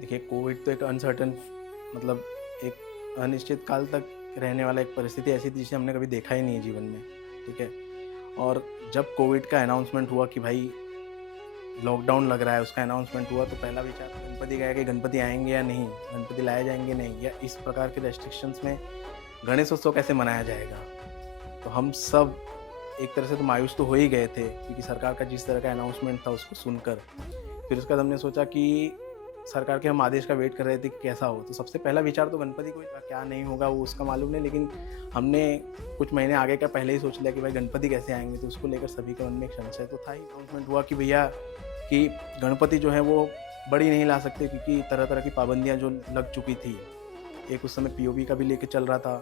देखिए, कोविड तो एक अनसर्टेन मतलब एक अनिश्चित काल तक रहने वाला एक परिस्थिति ऐसी थी जिसे हमने कभी देखा ही नहीं है जीवन में, ठीक है? और जब कोविड का अनाउंसमेंट हुआ कि भाई लॉकडाउन लग रहा है, उसका अनाउंसमेंट हुआ तो पहला विचार गणपति का है कि गणपति आएँगे या नहीं? गणपति लाए जाएँगे नहीं? या इस प्रकार के रेस्ट्रिक्शंस में गणेशोत्सव कैसे मनाया जाएगा? तो हम सब एक तरह से तो मायूस तो हो ही गए थे क्योंकि सरकार का जिस तरह का अनाउंसमेंट था उसको सुनकर। फिर उसके बाद हमने सोचा कि सरकार के हम आदेश का वेट कर रहे थे कि कैसा हो। तो सबसे पहला विचार तो गणपति को ही था, क्या नहीं होगा वो उसका मालूम नहीं, लेकिन हमने कुछ महीने आगे का पहले ही सोच लिया कि भाई गणपति कैसे आएँगे, तो उसको लेकर सभी के मन में एक संशय तो था ही। अनाउंसमेंट हुआ कि भैया कि गणपति जो है वो बड़ी नहीं ला सकते क्योंकि तरह-तरह की पाबंदियाँ जो लग चुकी थी। एक उस समय पीओबी का भी लेके चल रहा था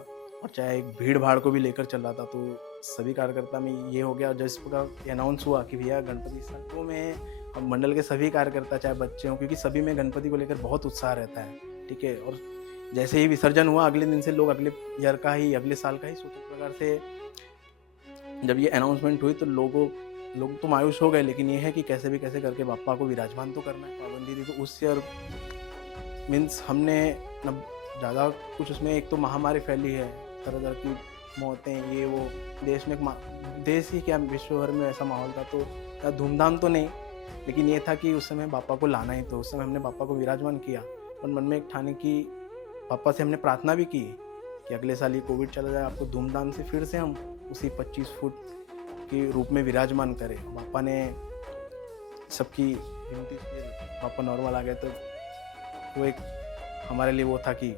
और चाहे एक भीड़-भाड़ को भी लेकर चल रहा था, तो सभी कार्यकर्ता में ये हो गया। जिस प्रकार ये अनाउंस हुआ कि भैया गणपति इस साल, तो में हम मंडल के सभी कार्यकर्ता चाहे बच्चे हों, क्योंकि सभी में गणपति को लेकर बहुत उत्साह रहता है, ठीक है? और जैसे ही विसर्जन हुआ अगले दिन से लोग अगले ईयर का ही, अगले साल का ही सोचे। इस प्रकार से जब ये अनाउंसमेंट हुई तो लोग तो मायूस हो गए, लेकिन ये है कि कैसे भी कैसे करके बाप्पा को विराजमान तो करना है। पाबंदी थी तो उस ईयर मीन्स हमने मतलब ज़्यादा कुछ उसमें, एक तो महामारी फैली है, तरह-तरह की मौतें, ये वो, देश में देश ही क्या विश्व भर में ऐसा माहौल था, तो धूमधाम तो नहीं, लेकिन ये था कि उस समय पापा को लाना ही, तो उस समय हमने पापा को विराजमान किया और मन में एक ठाने कि पापा से हमने प्रार्थना भी की कि अगले साल ये कोविड चला जाए, आपको धूमधाम से फिर से हम उसी 25 फुट के रूप में विराजमान करें। पापा ने सबकी विनती की, पापा नॉर्मल आ गए, तो वो एक हमारे लिए वो था कि